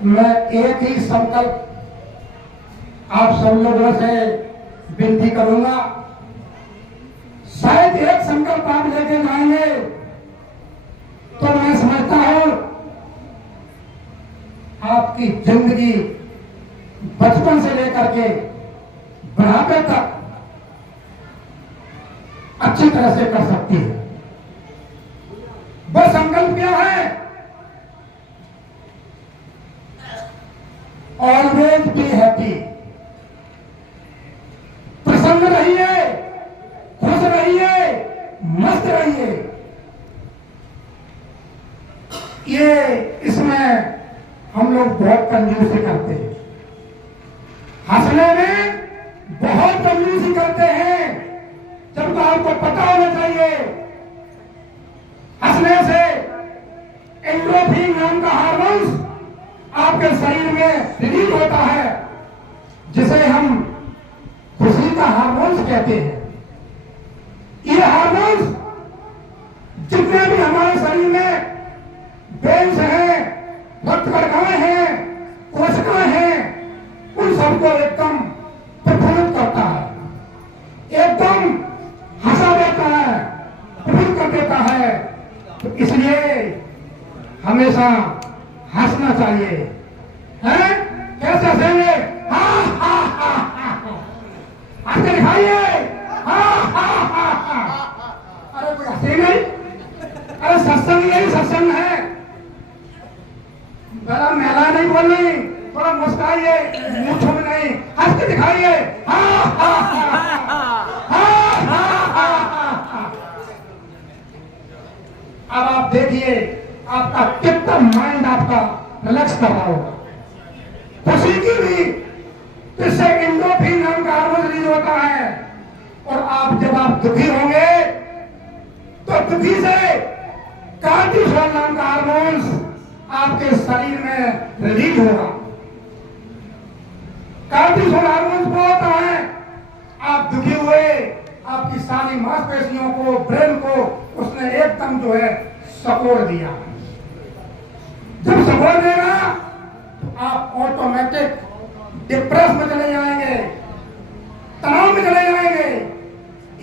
मैं एक ही संकल्प आप सब लोगों से विनती करूंगा। शायद एक संकल्प आप लेके जाएंगे तो मैं समझता हूं आपकी जिंदगी बचपन से लेकर के बुढ़ापे तक अच्छी तरह से कर सकती है। वो संकल्प क्या है? Always be happy. प्रसन्न रहिए, खुश रहिए, मस्त रहिए। ये इसमें हम लोग बहुत कंजूसी करते हैं, हंसने में बहुत कंजूसी करते हैं, जबकि आपको पता होना चाहिए हंसने से एंडोर्फिन नाम का हार्मोन आपके शरीर में रिलीज होता है, जिसे हम खुशी का हार्मोन कहते हैं। ये हार्मोन जितने भी हमारे शरीर में वेन्स हैं, रक्त कणिकाएं हैं, कोशिकाएं हैं, उन सबको एकदम प्रफुल्लित करता है, एकदम हंसा देता है, प्रफुल्लित कर देता है। तो इसलिए हमेशा हंसना चाहिए। हैं? कैसे हंसेंगे? हंस के दिखाइए। अरे कोई हंसे नहीं? अरे सत्संग यही सत्संग है। बड़ा मेला नहीं बोलनी, थोड़ा मुस्काइए, मुंह छूम नहीं, हंस के दिखाइए। अब आप देखिए आपका कितना माइंड आपका रिलैक्स कर रहा होगा। खुशी की भी इससे एंडोर्फिन नाम का हार्मोन रिलीज होता है, और आप जब आप दुखी होंगे तो दुखी से कार्टिसोल नाम का हार्मोन आपके शरीर में रिलीज होगा। कार्टिसोल हार्मोन वो होता है, आप दुखी हुए, आपकी सारी मांसपेशियों को, ब्रेन को उसने एकदम जो है सपोर्ट दिया। जब सपोर्ट देगा तो आप ऑटोमेटिक डिप्रेस में चले जाएंगे, तनाव में चले जाएंगे।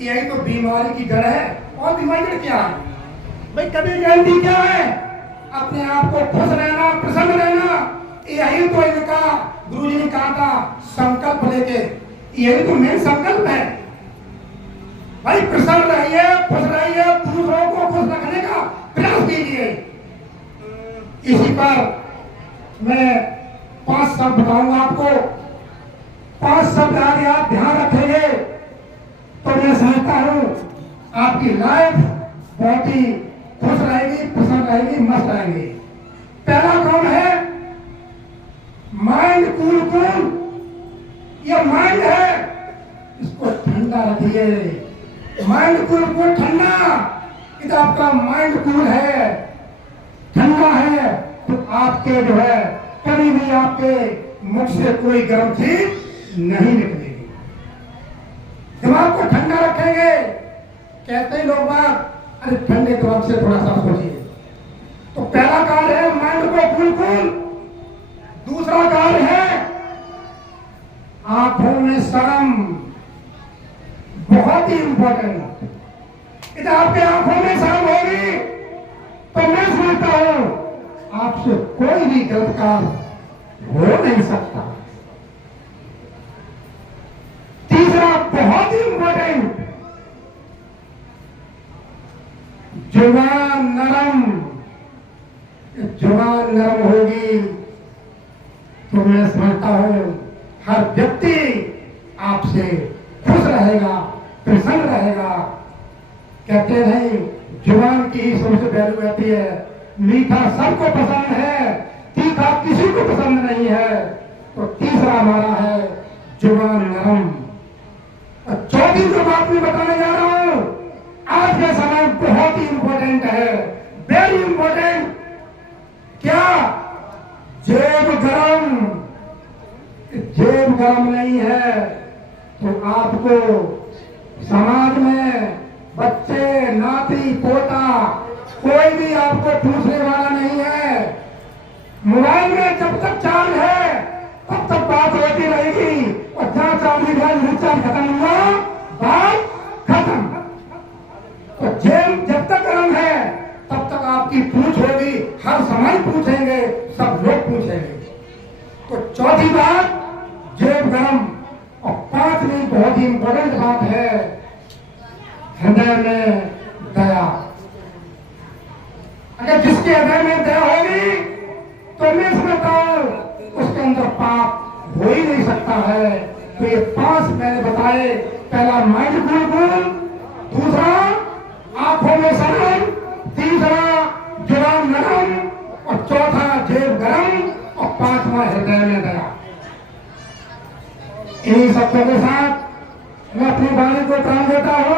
यही तो बीमारी की जड़ है। और बीमारी की क्या है भाई? कभी गारंटी क्या है? अपने आप को खुश रहना, प्रसन्न रहना। यही तो इनका गुरुजी ने कहा था संकल्प लेके, यही तो मेन संकल्प है भाई। प्रसन्न रहिए, खुश रहिए, दूसरों को खुश रखने का प्रयास कीजिए। इसी पर मैं 5 शब्द बताऊंगा आपको। 5 शब्द आगे आप ध्यान रखेंगे तो मैं समझता हूं आपकी लाइफ बहुत ही खुश रहेगी, प्रसन्न रहेगी, मस्त रहेगी। पहला काम है माइंड कूल कूल। ये माइंड है, इसको ठंडा रखिए। माइंड कूल कूल ठंडा। इधर आपका माइंड कूल है, ठंडा है, तो आपके जो है कभी भी आपके मुख से कोई गर्म चीज नहीं निकलेगी। दिमाग को ठंडा रखेंगे। कहते ही लोग बात, अरे ठंडे दिमाग से थोड़ा सा सोचिए। तो पहला कार्य है माइंड को कूल कूल। दूसरा कार्य है आंखों में शर्म, बहुत ही इंपॉर्टेंट। इधर आपके आंखों में शर्म होगी तो मैं समझता हूं आपसे कोई भी गलत काम हो नहीं सकता। तीसरा बहुत ही इंपॉर्टेंट, जुबान नरम। जुबान नरम होगी तो मैं समझता हूं हर व्यक्ति आपसे खुश रहेगा, प्रसन्न रहेगा। कहते नहीं जुबान की ही सबसे वैल्यू रहती है। मीठा सबको पसंद है, तीखा किसी को पसंद नहीं है। तो तीसरा हमारा है जुबान नरम। और चौथी जो बात मैं बताने जा रहा हूं आज के समय बहुत ही इंपॉर्टेंट है, वेरी इंपॉर्टेंट। क्या? जेब गरम। जेब गरम नहीं है तो आपको समाज में बच्चे, नाती, पोता कोई भी आपको पूछने वाला नहीं है। मोबाइल में जब तक आपकी पूछ होगी, हर समय पूछेंगे, सब लोग पूछेंगे। तो चौथी बात जेब गरम, और पांचवी बहुत ही इंपॉर्टेंट बात है हृदय में दया। अगर जिसके हृदय में दया होगी तो मैं समझता हूं उसके अंदर पाप हो ही नहीं सकता है। तो ये 5 मैंने बताए, पहला माइंड कूल, दूसरा आंखों में शर्म, तीसरा जुबान नरम, और चौथा जेब गरम, और 5वां हृदय में दया। इन्हीं शब्दों के साथ मैं अपनी वाणी को प्राण देता हूं।